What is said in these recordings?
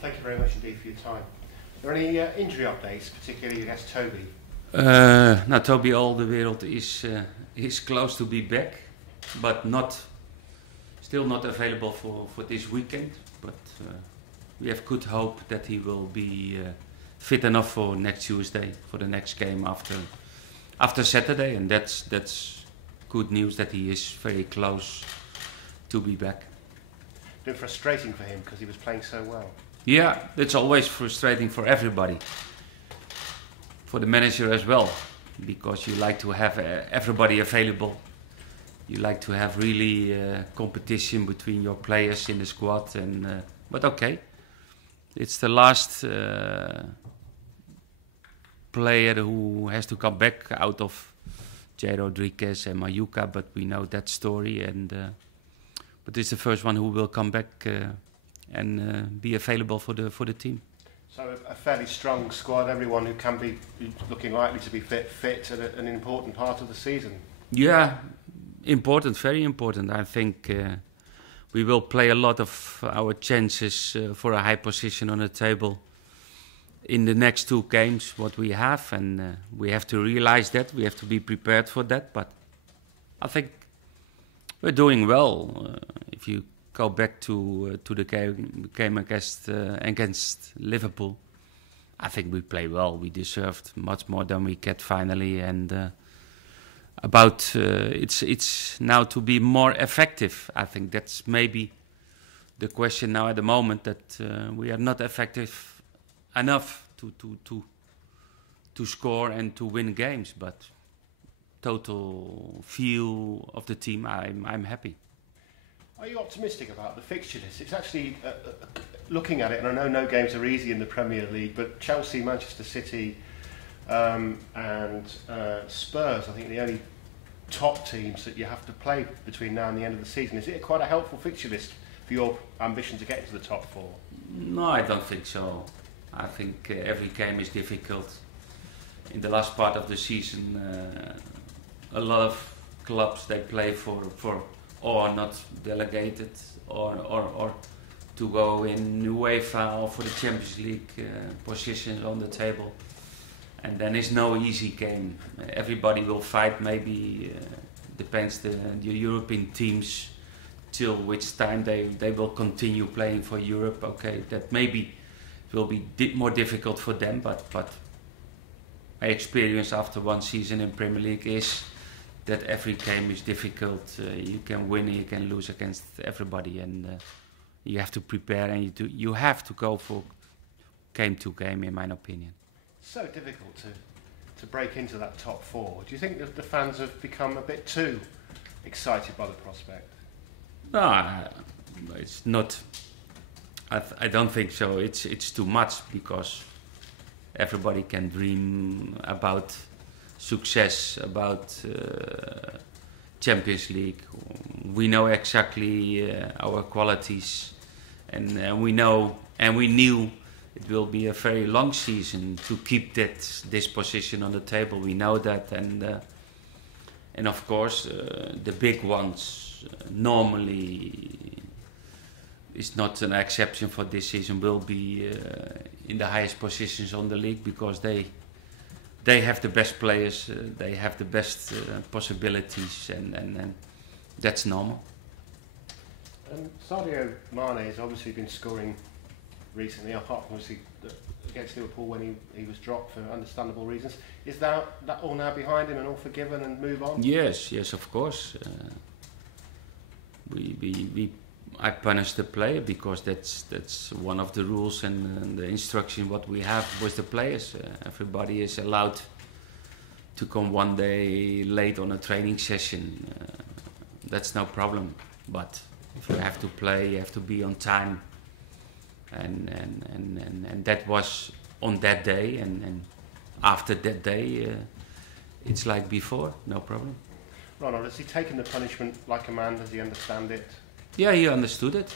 Well, thank you very much indeed for your time. Are there any injury updates, particularly against Toby? Nou, Toby Alderweireld is close to be back, but still not available for this weekend. But we have good hope that he will be fit enough for next Tuesday, for the next game after Saturday, and that's good news that he is very close to be back. Been frustrating for him because he was playing so well. Yeah, it's always frustrating for everybody, for the manager as well, because you like to have everybody available. You like to have really competition between your players in the squad, but okay, it's the last player who has to come back out of J. Rodriguez and Mayuka, but we know that story, but it's the first one who will come back and be available for the team. So a fairly strong squad, everyone who can be looking likely to be fit at an important part of the season. Yeah, important, very important. I think we will play a lot of our chances for a high position on the table in the next two games what we have, and we have to realize that, we have to be prepared for that, but I think we're doing well. If you go back to the game against Liverpool, I think we play well. We deserved much more than we get finally, and it's now to be more effective. I think that's maybe the question now at the moment, that we are not effective enough to score and to win games, but total feel of the team, I'm happy. Are you optimistic about the fixture list? It's actually, looking at it, and I know no games are easy in the Premier League, but Chelsea, Manchester City and Spurs, I think, are the only top teams that you have to play between now and the end of the season. Is it quite a helpful fixture list for your ambition to get into the top four? No, I don't think so. I think every game is difficult. In the last part of the season, a lot of clubs, they play for or not delegated or to go in UEFA or for the Champions League positions on the table, and then it's no easy game. Everybody will fight, maybe depends the European teams till which time they will continue playing for Europe. Okay, that maybe will be more difficult for them, but my experience after one season in Premier League is that every game is difficult. You can win, you can lose against everybody, and you have to prepare, and you have to go for game to game, in my opinion. So difficult to break into that top four. Do you think that the fans have become a bit too excited by the prospect? No, it's not. I don't think so. It's too much, because everybody can dream about success, about Champions League. We know exactly our qualities, and we know and we knew it will be a very long season to keep this position on the table. We know that, and of course the big ones normally is not an exception for this season, will be in the highest positions on the league, because they have the best players, they have the best possibilities, and that's normal. Sadio Mane has obviously been scoring recently, apart from obviously against Liverpool when he was dropped for understandable reasons. Is that all now behind him and all forgiven and move on? Yes, of course. I punish the player, because that's one of the rules and the instruction what we have with the players. Everybody is allowed to come one day late on a training session. That's no problem. But if you have to play, you have to be on time. And that was on that day, and after that day, it's like before, no problem. Ronald, has he taken the punishment like a man? Does he understand it? Yeah, he understood it,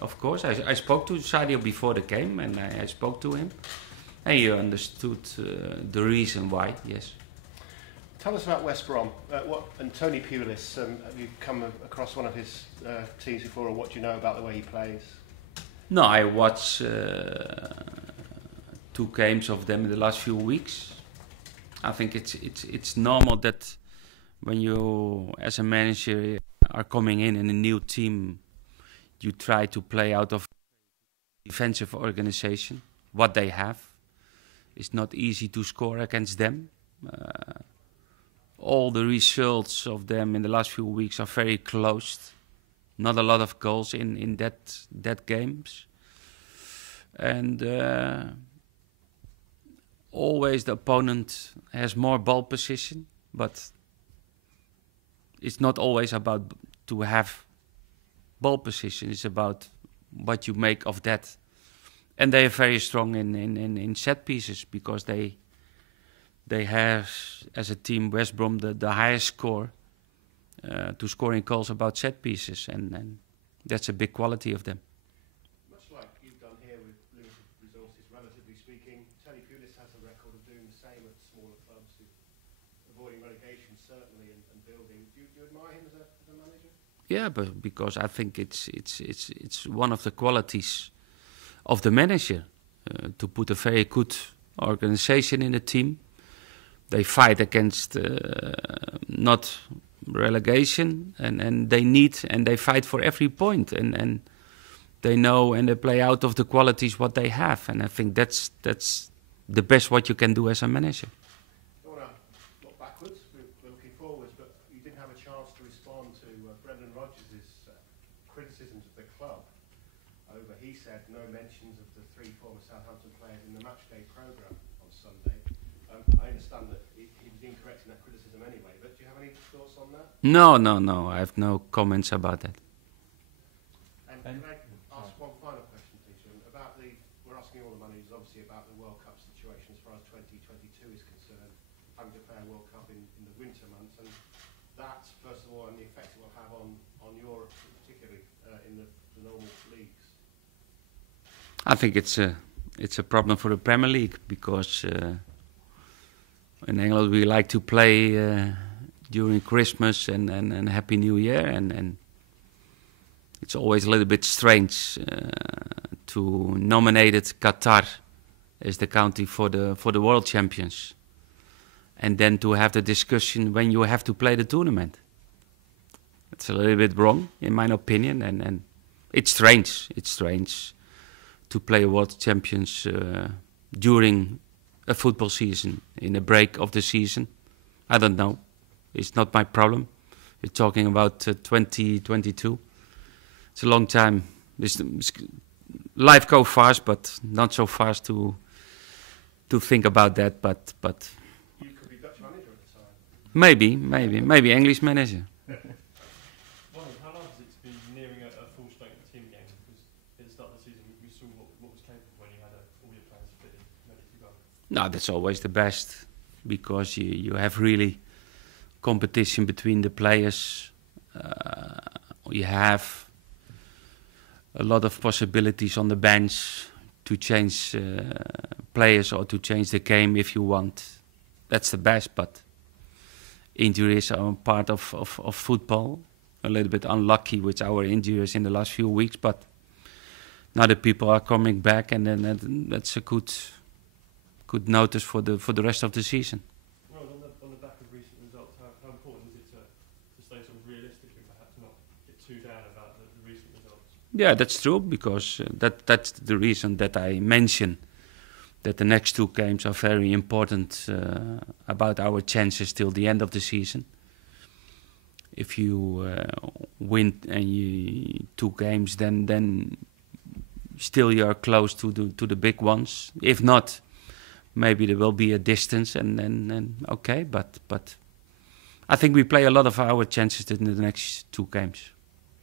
of course. I spoke to Sadio before the game, and I spoke to him, and he understood the reason why, yes. Tell us about West Brom. And Tony Pulis, have you come across one of his teams before, or what do you know about the way he plays? No, I watched 2 games of them in the last few weeks. I think it's normal that when you, as a manager, are coming in a new team, you try to play out of defensive organization. What they have, it's not easy to score against them. All the results of them in the last few weeks are very close. Not a lot of goals in that games, and always the opponent has more ball position, but it's not always about to have ball position. It's about what you make of that, and they are very strong in set pieces because they have, as a team, West Brom the highest score to scoring goals about set pieces, and that's a big quality of them. Much like you've done here with limited resources, relatively speaking, Tony Pulis has a record of doing the same at smaller clubs, avoiding relegation certainly and building. Do you admire him as a manager? Yeah, but because I think it's one of the qualities of the manager to put a very good organization in a team. They fight against not relegation, and they fight for every point, and they know and they play out of the qualities what they have, and I think that's the best what you can do as a manager. I don't want to look backwards, we're looking forwards, but you didn't have a chance to respond to Brendan Rodgers' criticisms of the club. He said no mentions of the 3 former Southampton players in the matchday programme on Sunday. I understand that he was incorrect in that criticism anyway, but do you have any thoughts on that? No, I have no comments about that. And can I ask one final question, please, about we're asking all the managers obviously about the World Cup situation as far as 2022 is concerned, having to play a World Cup in the winter months, and that, first of all, and the effect it will have on Europe, particularly in the normal leagues. I think it's a problem for the Premier League because in England we like to play during Christmas and Happy New Year, and it's always a little bit strange to nominate Qatar as the country for the World Champions, and then to have the discussion when you have to play the tournament. It's a little bit wrong, in my opinion, and it's strange. It's strange to play World Champions during a football season, in a break of the season. I don't know. It's not my problem. We're talking about 2022. It's a long time. Life goes fast, but not so fast to think about that. But you could be Dutch manager at the time. Maybe English manager. How long has it been nearing a full-strength team game? Because at the start of the season we saw what was capable when you had all your players fitted, ready to go. No, that's always the best because you have really competition between the players. You have a lot of possibilities on the bench to change players or to change the game if you want. That's the best, but injuries are part of football. A little bit unlucky with our injuries in the last few weeks, but now the people are coming back, and then that's a good notice for the rest of the season. Well, on the back of recent results, how important is it to stay sort of realistic and perhaps not get too down about the recent results? Yeah, that's true, because that's the reason that I mentioned that the next 2 games are very important about our chances till the end of the season. If you win 2 games, then still you are close to the big ones. If not, maybe there will be a distance, and then okay. But I think we play a lot of our chances in the next 2 games.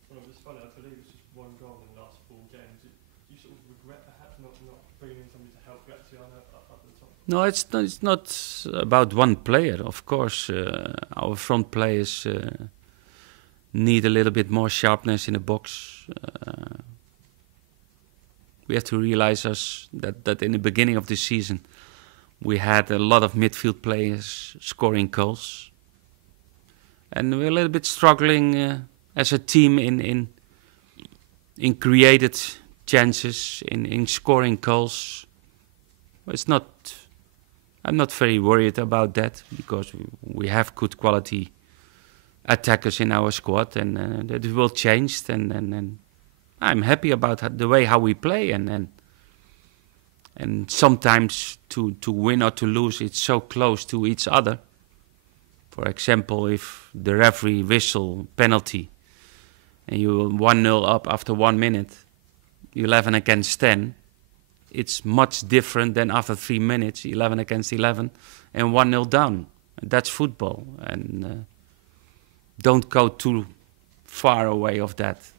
Well, it's funny. I believe it's just 1 goal in the last 4 games. Do you sort of regret perhaps not bringing in somebody to help Graziano up the top? No, it's not about one player. Of course, our front players need a little bit more sharpness in the box. We have to realize that in the beginning of the season we had a lot of midfield players scoring goals, and we're a little bit struggling as a team in created chances, in scoring goals. It's not. I'm not very worried about that because we have good quality attackers in our squad, and that will change. And I'm happy about the way how we play, and sometimes to win or to lose, it's so close to each other. For example, if the referee whistle penalty and you're 1-0 up after 1 minute, 11 against 10, it's much different than after 3 minutes, 11 against 11 and 1-0 down. And that's football, and don't go too far away of that.